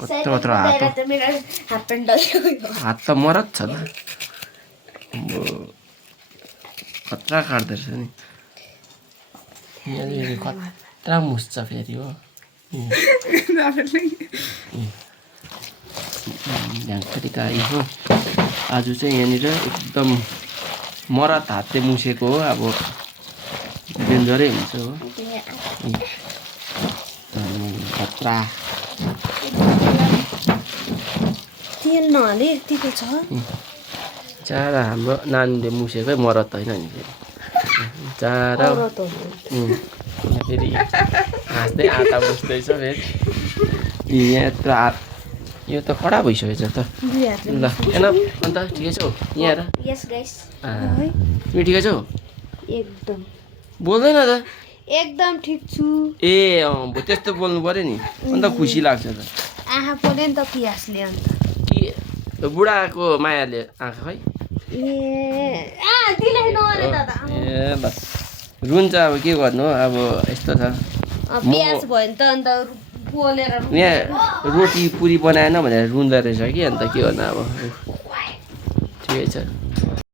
कत्रो हात हात त मरत छ त खतरा काट्दो रहेछ नि यहाँनिर खतरा मुस्छ फेरि हो ढ्याङ्खरी गाई हो आज चाहिँ यहाँनिर एकदम मरत हातले मुसेको हो अब डेन्जरै हुन्छ हो खतरा तेल नहाले यतिको छ चारा हाम्रो नानीले मुसेकै मरत होइन नि फेरि चारा फेरि हाँस्दै आँटा बस्दैछ फेरि यहाँ यत्रो हात यो त कडा भइसकेछ त ल एन अन्त ठिकै छौ यहाँ हेर यस गाइस तिमी ठिकै छौ एकदम बोल्दैन त एकदम ठिक छु ए त्यस्तो बोल्नु पर्यो नि अन्त खुसी लाग्छ त आँखा पोल्यो नि त पियासले अन्त कि बुढाको मायाले आँखा खै ए बस रुन्छ अब के गर्नु अब यस्तो छ पियाज भयो नि त अन्त पोलेर यहाँ रोटी पुरी बनाएन भनेर रुँदो रहेछ कि अन्त के गर्नु अब ठिकै छ